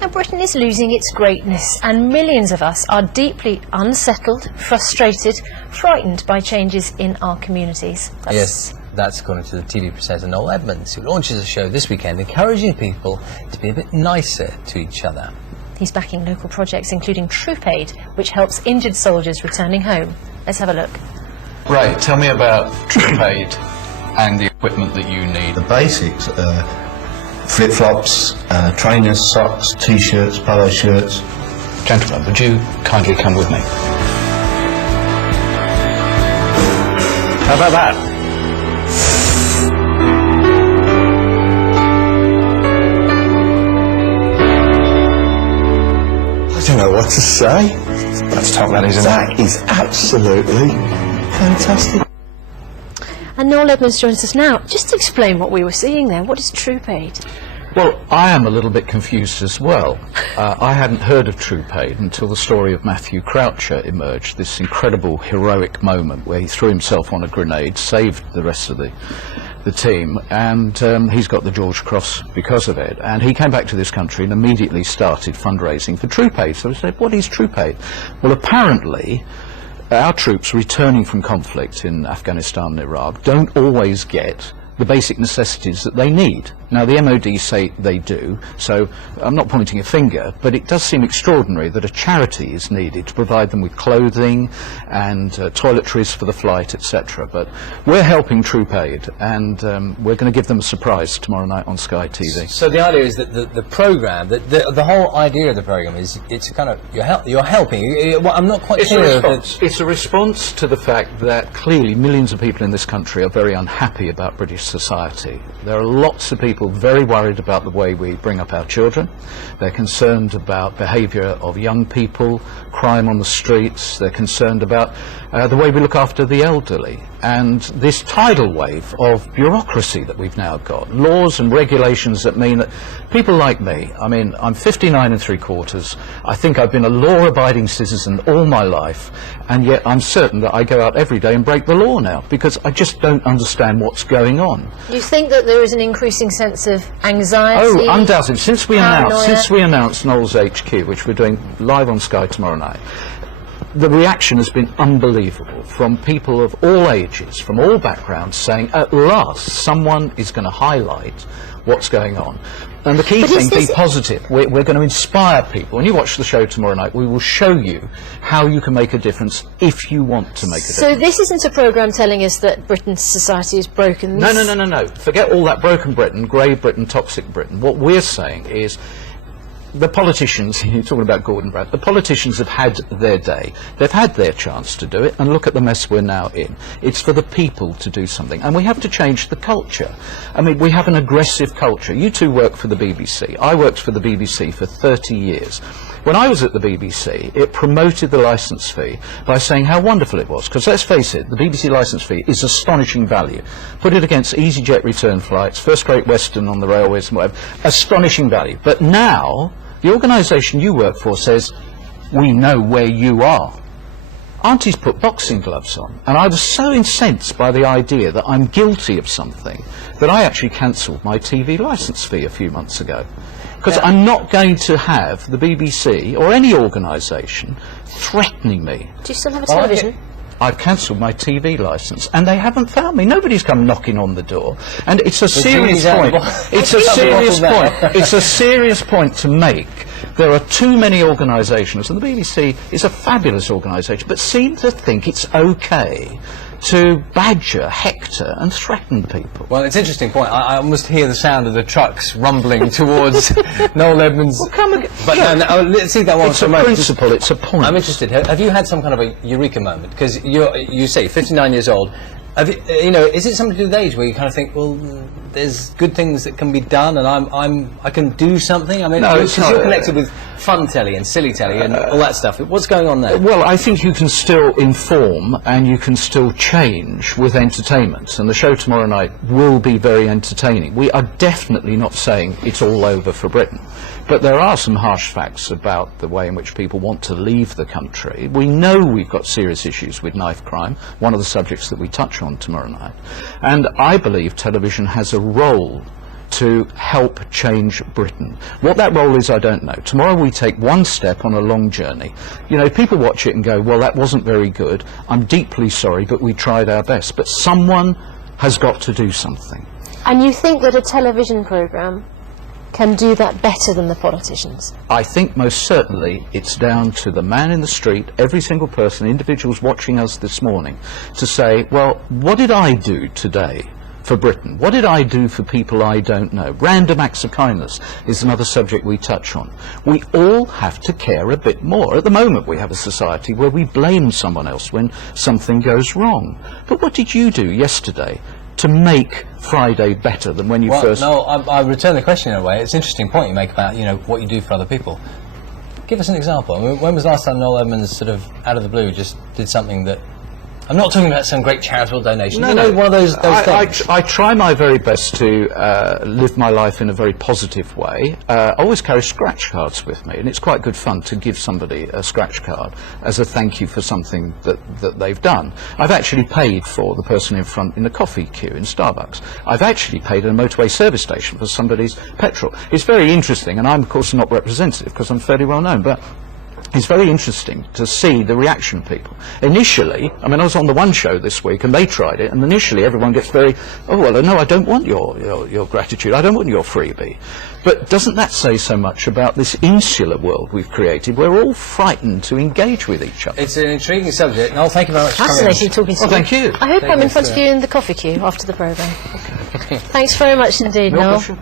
Now, Britain is losing its greatness, and millions of us are deeply unsettled, frustrated, frightened by changes in our communities. Yes, that's according to the TV presenter Noel, who launches a show this weekend encouraging people to be a bit nicer to each other. He's backing local projects including Troop Aid, which helps injured soldiers returning home. Let's have a look. Ray, tell me about Troop Aid and the equipment that you need. The basics, flip-flops, trainers, socks, t-shirts, polo shirts. Gentlemen, would you kindly come with me? How about that? I don't know what to say. That's top man, isn't it? That is absolutely fantastic. And Noel Edmonds joins us now. Just to explain what we were seeing there, what is Troop Aid? Well, I am a little bit confused as well. I hadn't heard of Troop Aid until the story of Matthew Croucher emerged, this incredible heroic moment where he threw himself on a grenade, saved the rest of the team, and he's got the George Cross because of it. And he came back to this country and immediately started fundraising for Troop Aid. So I said, what is Troop Aid? Well, apparently our troops returning from conflict in Afghanistan and Iraq don't always get the basic necessities that they need. Now, the MOD say they do, so I'm not pointing a finger, but it does seem extraordinary that a charity is needed to provide them with clothing and toiletries for the flight, etc. But we're helping Troop Aid, and we're going to give them a surprise tomorrow night on Sky TV. So the idea is that the programme, the whole idea of the programme is it's kind of you're helping. I'm not quite sure. It's a response to the fact that clearly millions of people in this country are very unhappy about British society. There are lots of people very worried about the way we bring up our children. They're concerned about behaviour of young people, crime on the streets. They're concerned about the way we look after the elderly. And this tidal wave of bureaucracy that we've now got, laws and regulations that mean that people like me, I mean, I'm 59 3/4, I think I've been a law-abiding citizen all my life, and yet I'm certain that I go out every day and break the law now, because I just don't understand what's going on. You think that there is an increasing sense of anxiety? Oh, undoubtedly. Since we announced Noel's HQ, which we're doing live on Sky tomorrow night, the reaction has been unbelievable from people of all ages, from all backgrounds, saying at last someone is going to highlight what's going on. And the key thing, be positive. We're going to inspire people. When you watch the show tomorrow night, we will show you how you can make a difference if you want to make a difference. So this isn't a programme telling us that Britain's society is broken? No. Forget all that broken Britain, grey Britain, toxic Britain. What we're saying is the politicians, you're talking about Gordon Brown, the politicians have had their day. They've had their chance to do it, and look at the mess we're now in. It's for the people to do something, and we have to change the culture. I mean, we have an aggressive culture. You two work for the BBC. I worked for the BBC for 30 years. When I was at the BBC, it promoted the licence fee by saying how wonderful it was, because let's face it, the BBC licence fee is astonishing value. Put it against EasyJet return flights, First Great Western on the railways and whatever, astonishing value. But now, the organisation you work for says, we know where you are. Auntie's put boxing gloves on, and I was so incensed by the idea that I'm guilty of something that I actually cancelled my TV licence fee a few months ago. Because I'm not going to have the BBC or any organisation threatening me. Do you still have a television? I've cancelled my TV licence, and they haven't found me. Nobody's come knocking on the door, and it's a serious point. It's a serious point. It's a serious point to make. There are too many organisations, and the BBC is a fabulous organisation, but seem to think it's okay to badger, hector and threaten people. Well, it's an interesting point. I almost hear the sound of the trucks rumbling towards Noel Edmonds. Well, come again. But no, let's see that one. It's a principle, it's a point. I'm interested. Have you had some kind of a eureka moment? Because you say 59 years old. Have you know, is it something to do with age where you kind of think, well, there's good things that can be done, and I can do something? I mean, no, because you're connected with fun telly and silly telly and all that stuff. What's going on there? Well, I think you can still inform and you can still change with entertainment, and the show tomorrow night will be very entertaining. We are definitely not saying it's all over for Britain, but there are some harsh facts about the way in which people want to leave the country. We know we've got serious issues with knife crime, one of the subjects that we touch on tomorrow night, and I believe television has a role to help change Britain. What that role is, I don't know. Tomorrow we take one step on a long journey. You know, people watch it and go, well, that wasn't very good. I'm deeply sorry, but we tried our best. But someone has got to do something. And you think that a television programme can do that better than the politicians? I think most certainly it's down to the man in the street, every single person, individuals watching us this morning, to say, well, what did I do today for Britain? What did I do for people I don't know? Random acts of kindness is another subject we touch on. We all have to care a bit more. At the moment we have a society where we blame someone else when something goes wrong. But what did you do yesterday to make Friday better than when you first... Well, no, I return the question in a way. It's an interesting point you make about, you know, what you do for other people. Give us an example. I mean, when was the last time Noel Edmonds sort of, out of the blue, just did something that... I'm not talking about some great charitable donation. No, you know, one of those things. I try my very best to live my life in a very positive way. I always carry scratch cards with me, and it's quite good fun to give somebody a scratch card as a thank you for something that they've done. I've actually paid for the person in front in the coffee queue in Starbucks. I've actually paid at a motorway service station for somebody's petrol. It's very interesting, and I'm of course not representative because I'm fairly well known, but it's very interesting to see the reaction of people. Initially, I mean, I was on the One show this week and they tried it, and initially everyone gets very, oh, well, no, I don't want your gratitude, I don't want your freebie. But doesn't that say so much about this insular world we've created, where we're all frightened to engage with each other? It's an intriguing subject. Noel, thank you very much for coming. Fascinating talking to you. Thank you. I hope I'm in front of you in the coffee queue after the programme. Thanks very much indeed, Your Noel. pleasure.